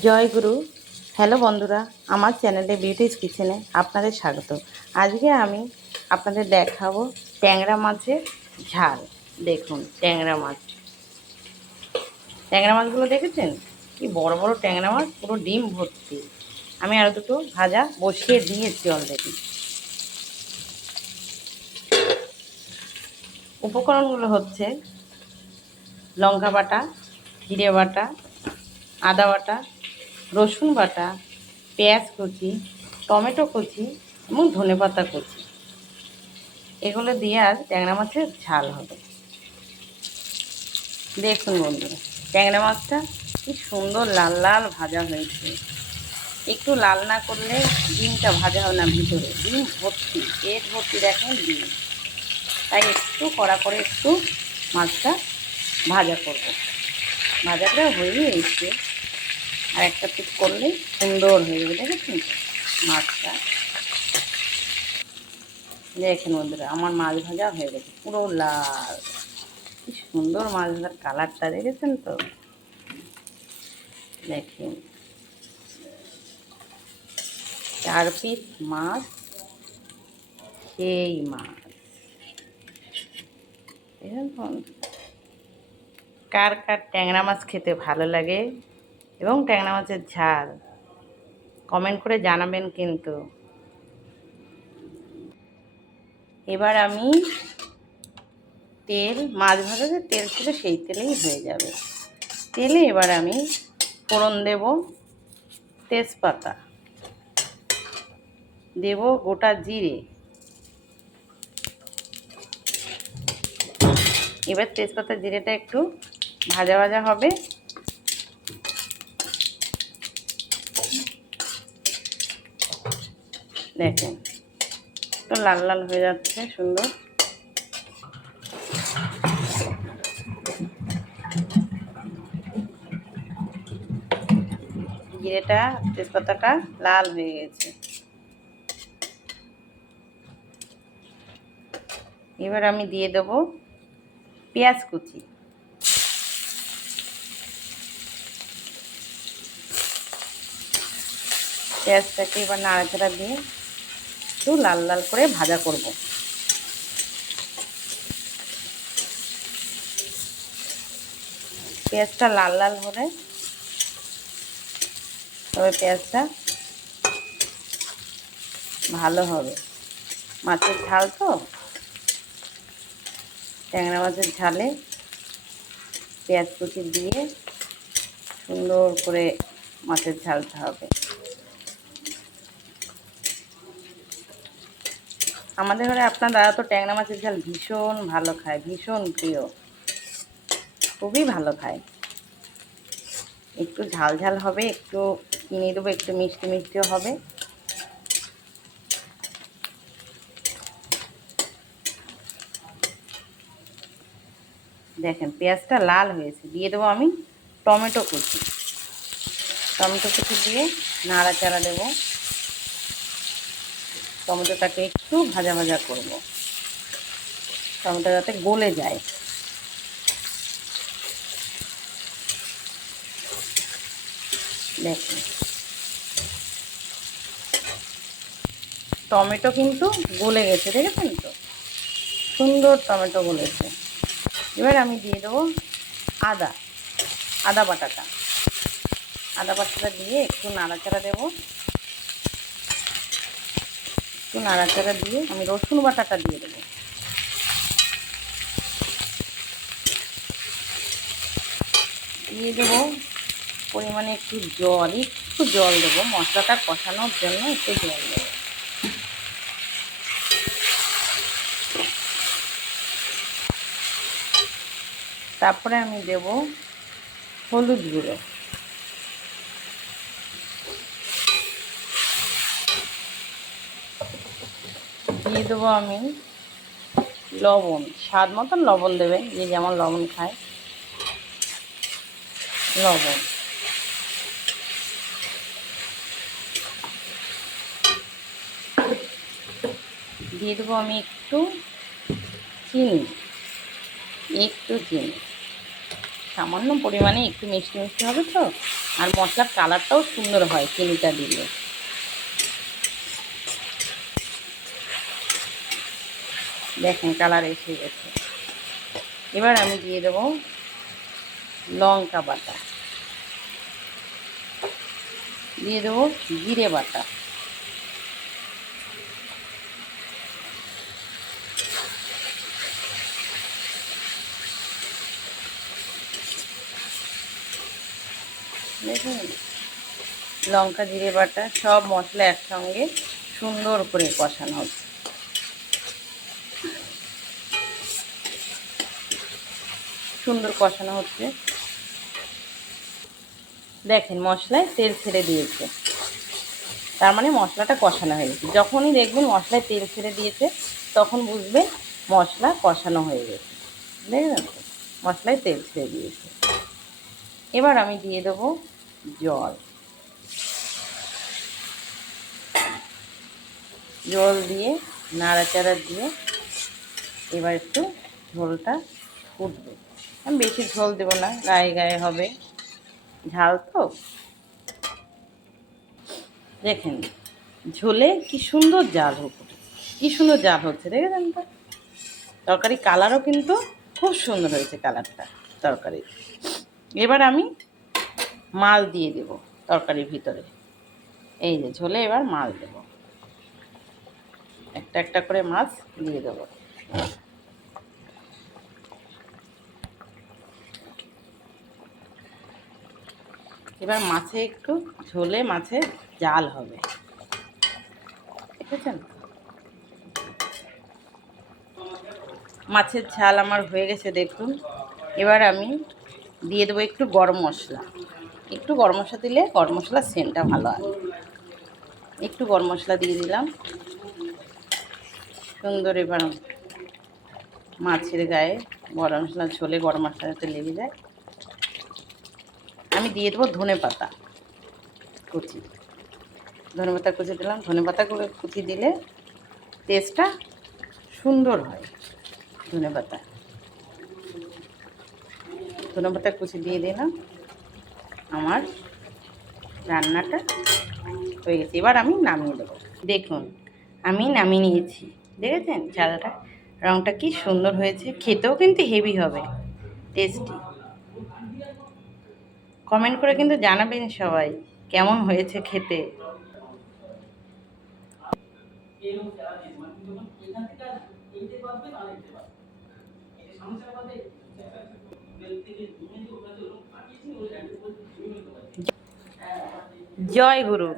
জয় গুরু। Hello বন্ধুরা, আমার চ্যানেলে বিউটিজ কিচেনে আপনাদের স্বাগত। আজকে আমি আপনাদের দেখাবো ট্যাংরা মাছের ঝাল। দেখুন ট্যাংরা মাছগুলো দেখেছেন? কি বড় বড় ট্যাংরা মাছ, পুরো ডিম ভর্তি। আমি আরও দুটো ভাজা বসিয়ে দিয়েছি অলরেডি। উপকরণগুলো হচ্ছে লঙ্কা বাটা, জিরে বাটা, আদা বাটা, রসুন বাটা, পেঁয়াজ কুচি, টমেটো কুচি এবং ধনেপাতা কুচি। এগুলো দিয়ে আজ ট্যাংরা মাছের ঝাল হবে। দেখুন বন্ধুরা, ট্যাংরা মাছটা কি সুন্দর লাল লাল ভাজা হয়েছে। একটু লাল না করলে ডিমটা ভাজা হবে না, ভিতরে ডিম ভর্তি, পেট ভর্তি দেখেন ডিম। তাই একটু কড়া করে একটু মাছটা ভাজা করব। ভাজা করে হয়ে এসে আর একটা পিস করলেই সুন্দর হয়ে যাবে। দেখেছেন মাছটা? দেখেন বন্ধুরা, আমার মাছ ভাজা হয়ে গেছে পুরো লাল। কি সুন্দর মাছ ভাজার কালারটা দেখেছেন তো? দেখেন 4 পিস মাছ, সেই মাছ। দেখেন কার কার ট্যাংরা মাছ খেতে ভালো লাগে এবং ট্যাংরা মাছের ঝাল কমেন্ট করে জানাবেন কিন্তু। এবার আমি মাছ ভাজা যে তেল ছিল সেই তেলেই হয়ে যাবে। তেলে এবার আমি ফোড়ন দেব, তেজপাতা দেব, গোটা জিরে। এবার তেজপাতা জিরেটা একটু ভাজা ভাজা হবে। দেখেন তো লাল লাল হয়ে যাচ্ছে সুন্দর। জিরেটা তেজপাতাটা লাল হয়ে গেছে। এবার আমি দিয়ে দেব পেঁয়াজ কুচি। পেঁয়াজটাকে এবার নাড়াচাড়া দিয়ে একটু লাল লাল করে ভাজা করব। পেঁয়াজটা লাল লাল হলে তবে পেঁয়াজটা ভালো হবে। মাছের ঝাল তো, ট্যাংরা মাছের ঝালে পেঁয়াজ কুচি দিয়ে সুন্দর করে মাছের ঝালটা হবে। আমাদের ঘরে আপনার দাদা তো ট্যাংরা মাছের ঝাল ভীষণ ভালো খায়, ভীষণ প্রিয়, খুবই ভালো খায়। একটু ঝাল ঝাল হবে, একটু চিনি দেবো, একটু মিষ্টি মিষ্টিও হবে। দেখেন পেঁয়াজটা লাল হয়েছে, দিয়ে দেবো আমি টমেটো কুচি। টমেটো কুচি দিয়ে নাড়াচাড়া দেবো। টমেটোটাকে একটু ভাজা ভাজা করব, টমেটো যাতে গলে যায়। দেখুন টমেটো কিন্তু গলে গেছে, দেখেছেন তো? সুন্দর টমেটো গলেছে। এবার আমি দিয়ে দেবো আদা বাটাটা। আদা বাটাটা দিয়ে একটু নাড়াচাড়া দেবো। একটু নাড়াচাড়া দিয়ে আমি রসুন বাটাটা দিয়ে দেবো। দিয়ে দেবো পরিমাণে একটু জল দেবো, মশলাটা কষানোর জন্য একটু জল দেবো। তারপরে আমি দেব হলুদ গুঁড়ো, দিয়ে দেবো আমি লবণ, স্বাদ মতন লবণ দেবে, যে যেমন লবণ খায় লবণ। দিয়ে দেবো আমি চিনি, সামান্য পরিমাণে, একটু মিষ্টি মিষ্টি হবে তো, আর মশলার কালারটাও সুন্দর হয় চিনিটা দিলে। দেখেন কালার এসে গেছে। এবার আমি দিয়ে দেবো লঙ্কা বাটা, দিয়ে দেবো জিরে বাটা, দেখুন লঙ্কা জিরে বাটা সব মশলা একসঙ্গে সুন্দর করে কষানো হচ্ছে। সুন্দর কষানো হচ্ছে। দেখেন মশলায় তেল ছেড়ে দিয়েছে, তার মানে মশলাটা কষানো হয়ে গেছে। যখনই দেখবেন মশলায় তেল ছেড়ে দিয়েছে তখন বুঝবেন মশলা কষানো হয়ে গেছে। দেখবেন তো মশলায় তেল ছেড়ে দিয়েছে। এবার আমি দিয়ে দেবো জল। জল দিয়ে নাড়াচাড়া দিয়ে এবার একটু ঝোলটা ফুটবে। আমি বেশি ঝোল দেবো না, গায়ে গায়ে হবে, ঝাল তো। দেখেন ঝোলে কি সুন্দর জাল হচ্ছে, কি সুন্দর জাল হচ্ছে, দেখেছেন তো। তরকারি কালারও কিন্তু খুব সুন্দর হয়েছে কালারটা তরকারি। এবার আমি মাল দিয়ে দেব তরকারির ভিতরে। এই যে ঝোলে এবার মাছ দেব, একটা একটা করে মাছ দিয়ে দেবো। এবার মাছে একটু ঝোলে মাছের জাল হবে, দেখেছেন। মাছের ঝাল আমার হয়ে গেছে দেখুন। এবার আমি দিয়ে দেবো একটু গরম মশলা। একটু গরম মশলা দিলে গরম মশলার সেন্টটা ভালো হয়। একটু গরম মশলা দিয়ে দিলাম সুন্দর। এবার মাছের গায়ে গরম মশলা ঝোলে গরম মশলা যাতে লেগে যায়। আমি দিয়ে দেবো ধনে পাতা কুচি। ধনে পাতা কুচি দিলাম। ধনে পাতা কুচি দিলে টেস্টটা সুন্দর হয়। ধনে পাতা কুচি দিয়ে দিলাম। আমার রান্নাটা হয়ে গেছে। এবার আমি নামিয়ে দেবো। দেখুন আমি নামিয়ে নিয়েছি, দেখেছেন চালটা রঙটা কি সুন্দর হয়েছে। খেতেও কিন্তু হেভি হবে, টেস্টি। কমেন্ট করে কিন্তু জানাবেন সবাই কেমন হয়েছে খেতে। জয় গুরু।